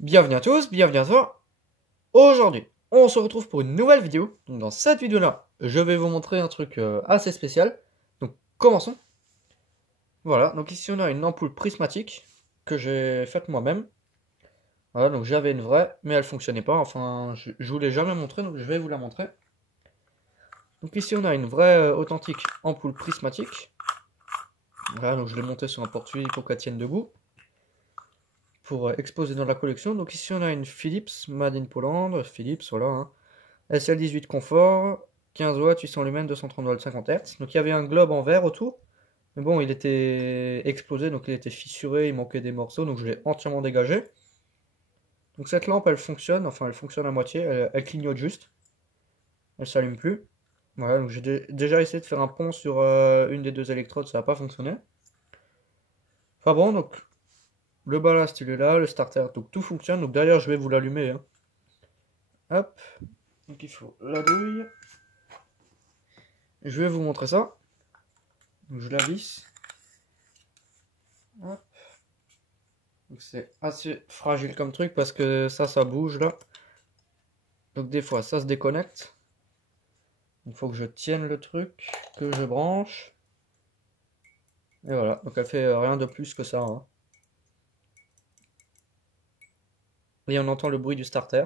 Bienvenue à tous, bienvenue à toi. Aujourd'hui, on se retrouve pour une nouvelle vidéo. Donc dans cette vidéo-là, je vais vous montrer un truc assez spécial. Donc commençons. Voilà, donc ici on a une ampoule prismatique que j'ai faite moi-même. Voilà, donc j'avais une vraie, mais elle fonctionnait pas. Enfin, je vous l'ai jamais montré, donc je vais vous la montrer. Donc ici on a une vraie authentique ampoule prismatique. Voilà, donc je l'ai montée sur un porte-huile pour qu'elle tienne debout. Pour exposer dans la collection. Donc ici on a une Philips Made in Poland, Philips, voilà, hein. SL18 confort, 15 watts, 800 lumens, 230 volts, 50 Hz. Donc il y avait un globe en verre autour. Mais bon, il était explosé, donc il était fissuré, il manquait des morceaux, donc je l'ai entièrement dégagé. Donc cette lampe, elle fonctionne, enfin elle fonctionne à moitié, elle clignote juste. Elle s'allume plus. Voilà, donc j'ai déjà essayé de faire un pont sur une des deux électrodes, ça n'a pas fonctionné. Enfin bon, donc le ballast il est là, le starter, donc tout fonctionne. Donc derrière, je vais vous l'allumer, hein. Hop, donc il faut la douille. Je vais vous montrer ça. Donc je la visse. Hop. Donc c'est assez fragile comme truc parce que ça bouge là. Donc des fois ça se déconnecte. Il faut que je tienne le truc, que je branche. Et voilà, donc elle fait rien de plus que ça, hein. Et on entend le bruit du starter.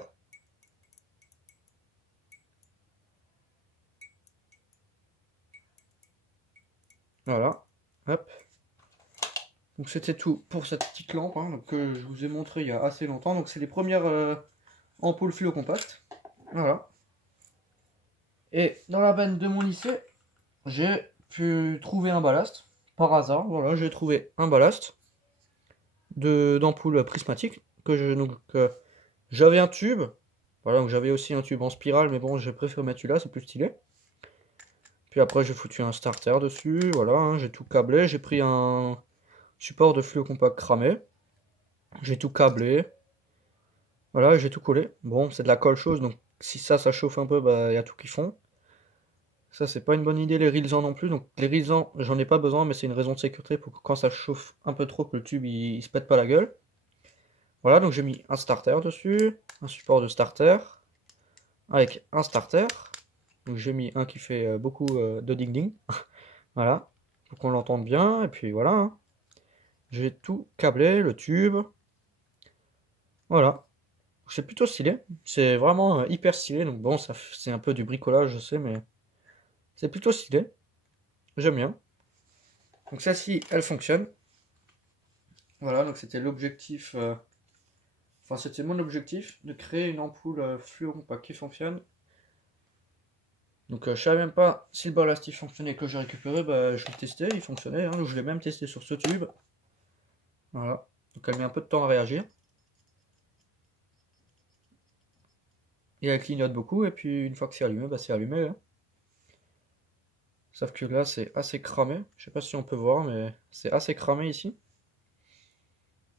Voilà, hop. Donc c'était tout pour cette petite lampe, hein, donc, que je vous ai montré il y a assez longtemps. Donc c'est les premières ampoules fluo compactes. Voilà. Et dans la benne de mon lycée, j'ai pu trouver un ballast. Par hasard, voilà, j'ai trouvé un ballast d'ampoule prismatique. Donc, j'avais un tube. Voilà, donc j'avais aussi un tube en spirale, mais bon, j'ai préféré mettre celui-là, c'est plus stylé. Puis après, j'ai foutu un starter dessus. Voilà, hein, j'ai tout câblé. J'ai pris un support de fluo compact cramé. J'ai tout câblé. Voilà, j'ai tout collé. Bon, c'est de la colle chose, donc si ça chauffe un peu, bah, il y a tout qui fond. Ça, c'est pas une bonne idée, les rilsans non plus. Donc, les rilsans, j'en ai pas besoin, mais c'est une raison de sécurité pour que quand ça chauffe un peu trop, que le tube il se pète pas la gueule. Voilà, donc j'ai mis un starter dessus, un support de starter, avec un starter. Donc j'ai mis un qui fait beaucoup de ding-ding. Voilà, pour qu'on l'entende bien, et puis voilà, hein. J'ai tout câblé, le tube. Voilà, c'est plutôt stylé. C'est vraiment hyper stylé. Donc bon, c'est un peu du bricolage, je sais, mais c'est plutôt stylé. J'aime bien. Donc celle-ci, elle fonctionne. Voilà, donc c'était l'objectif. Enfin, c'était mon objectif de créer une ampoule fluo compact qui fonctionne. Donc, je savais même pas si le ballast fonctionnait que j'ai récupéré. Bah, je l'ai testé, il fonctionnait, hein. Donc, je l'ai même testé sur ce tube. Voilà. Donc, elle met un peu de temps à réagir. Et elle clignote beaucoup. Et puis, une fois que c'est allumé, bah, c'est allumé, hein. Sauf que là, c'est assez cramé. Je sais pas si on peut voir, mais c'est assez cramé ici.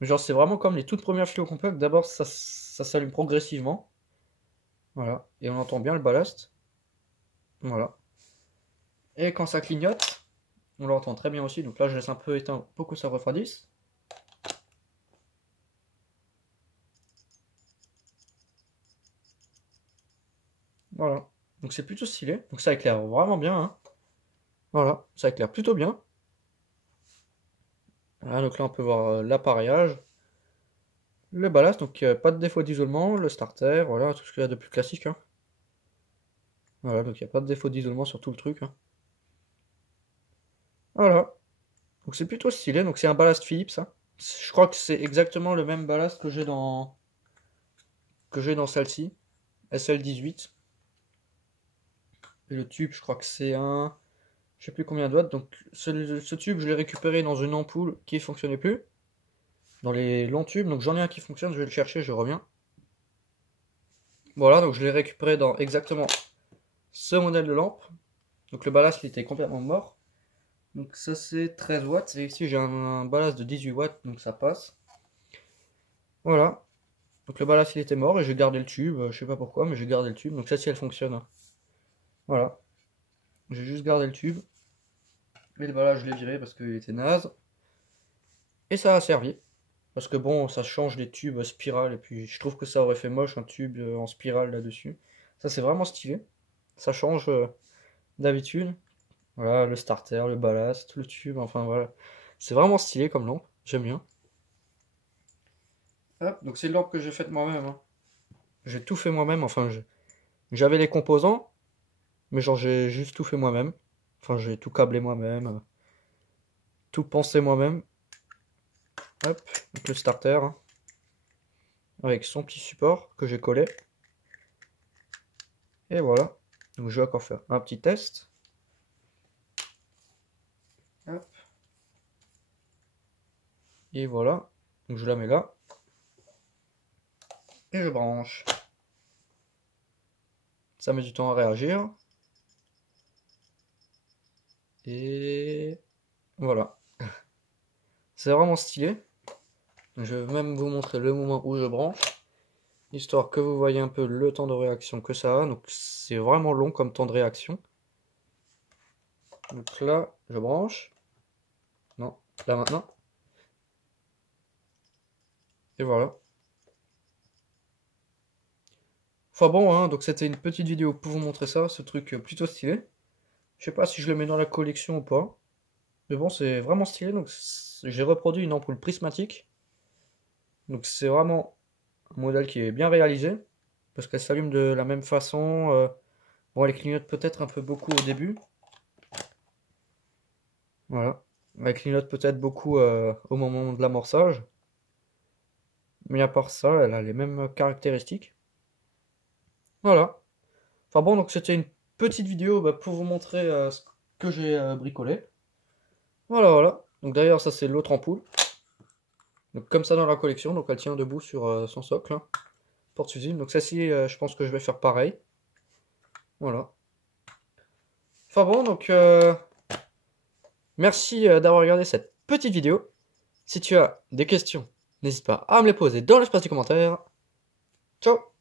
Genre, c'est vraiment comme les toutes premières fluo compacts. D'abord, ça s'allume progressivement. Voilà. Et on entend bien le ballast. Voilà. Et quand ça clignote, on l'entend très bien aussi. Donc là, je laisse un peu éteindre pour que ça refroidisse. Voilà. Donc c'est plutôt stylé. Donc ça éclaire vraiment bien, hein. Voilà, ça éclaire plutôt bien. Voilà, donc là, on peut voir l'appareillage, le ballast. Donc pas de défaut d'isolement, le starter, voilà, tout ce qu'il y a de plus classique, hein. Voilà, donc il n'y a pas de défaut d'isolement sur tout le truc, hein. Voilà. Donc c'est plutôt stylé. Donc c'est un ballast Philips, hein. Je crois que c'est exactement le même ballast que j'ai dans celle-ci, SL18. Et le tube, je crois que c'est un, je sais plus combien de watts. Donc ce tube, je l'ai récupéré dans une ampoule qui fonctionnait plus, dans les longs tubes. Donc j'en ai un qui fonctionne, je vais le chercher, je reviens. Voilà, donc je l'ai récupéré dans exactement ce modèle de lampe. Donc le ballast il était complètement mort. Donc ça c'est 13 watts. Et ici j'ai un ballast de 18 watts, donc ça passe. Voilà. Donc le ballast il était mort et j'ai gardé le tube. Je sais pas pourquoi, mais j'ai gardé le tube. Donc celle-ci elle fonctionne. Voilà. J'ai juste gardé le tube. Et le ballast je l'ai viré parce qu'il était naze. Et ça a servi. Parce que bon, ça change les tubes spirale. Et puis je trouve que ça aurait fait moche un tube en spirale là-dessus. Ça c'est vraiment stylé. Ça change d'habitude. Voilà, le starter, le ballast, le tube, enfin voilà. C'est vraiment stylé comme lampe. J'aime bien. Hop, donc c'est une lampe que j'ai faite moi-même, hein. J'ai tout fait moi-même. Enfin, j'avais les composants. Mais genre j'ai juste tout fait moi-même. Enfin j'ai tout câblé moi-même. Tout pensé moi-même. Hop, donc le starter, hein, avec son petit support que j'ai collé. Et voilà. Donc je vais encore faire un petit test. Hop. Et voilà. Donc je la mets là. Et je branche. Ça met du temps à réagir. Et voilà. C'est vraiment stylé. Je vais même vous montrer le moment où je branche, histoire que vous voyez un peu le temps de réaction que ça a. Donc c'est vraiment long comme temps de réaction. Donc là, je branche. Non, là maintenant. Et voilà. Enfin bon, hein, donc c'était une petite vidéo pour vous montrer ça, ce truc plutôt stylé. Je sais pas si je le mets dans la collection ou pas. Mais bon, c'est vraiment stylé. Donc j'ai reproduit une ampoule prismatique. Donc c'est vraiment un modèle qui est bien réalisé. Parce qu'elle s'allume de la même façon. Bon, elle clignote peut-être un peu beaucoup au début. Voilà. Elle clignote peut-être beaucoup au moment de l'amorçage. Mais à part ça, elle a les mêmes caractéristiques. Voilà. Enfin bon, donc c'était une petite vidéo pour vous montrer ce que j'ai bricolé. Voilà, voilà. Donc d'ailleurs, ça c'est l'autre ampoule. Donc comme ça dans la collection, donc elle tient debout sur son socle, hein, porte-fusible. Donc celle-ci, je pense que je vais faire pareil. Voilà. Enfin bon, donc merci d'avoir regardé cette petite vidéo. Si tu as des questions, n'hésite pas à me les poser dans l'espace des commentaires. Ciao!